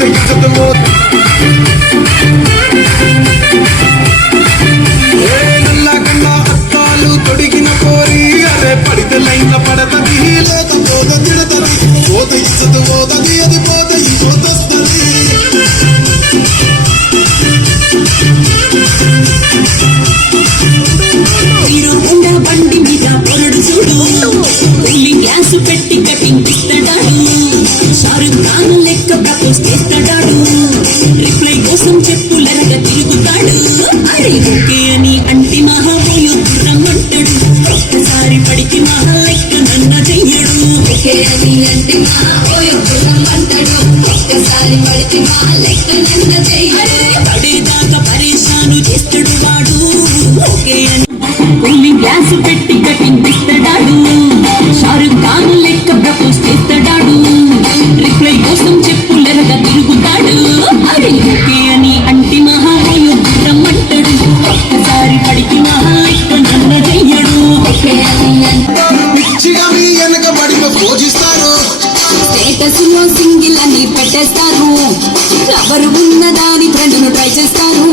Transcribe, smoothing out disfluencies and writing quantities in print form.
పోతే ఇజ్జత్ పోతే నల్లా కన్నా అత్తాలు తొడిగిన పోరి అరే పడితే లైన్ల పడతది లేక పోత తిడతది పోతే ఇజ్జత్ పోతది అది పోతే ఇజ్జత్ వస్తది బండి మీద పొరడు చూడు కూలింగ్ గ్యాస్ పెట్టి కటింగ్ ఇస్తాడాడు షారుఖ్ ఖాన్ లెక్క ప్రపోజ్ చేస్తాడాడు రిప్లై కోసం చెప్పులరగా తిరుగుతాడు అరే ఓకే అని అంటి మహాబోయు రమ్మంటాడు ఒక్కసారి పడికి మహా లెక్క నన్న చెయ్యడు ఓకే అని అంటి మహాబోయు రమ్మంటాడు ఒక్కసారి పడికి మహా లెక్క నన్న చెయ్యడు పడేదాకా పరేషాను చేస్తాడు వాడు ఓకే అని కూలింగ్ గ్యాస్ పెట్టి కటింగ్ ఇస్తాడాడు షారుఖ్ ఖాన్ లెక్క ప్రపోజ్ చేస్తాడాడు రిప్లై కోసం చెప్పులరగా తిరుగుతాడు అరే ఓకే అని అంటి మహాబోయు రమ్మంటాడు ఒక్కసారి పడికి మహా లెక్క నన్న చెయ్యడు ఓకే అని పిచ్చిగా మీ వెనక బడిలో పూజిస్తారు స్టేటస్ లో సింగిల్ అని పెట్టేస్తారు ఎవరు ఉన్న దాని ఫ్రెండ్ను ట్రై చేస్తారు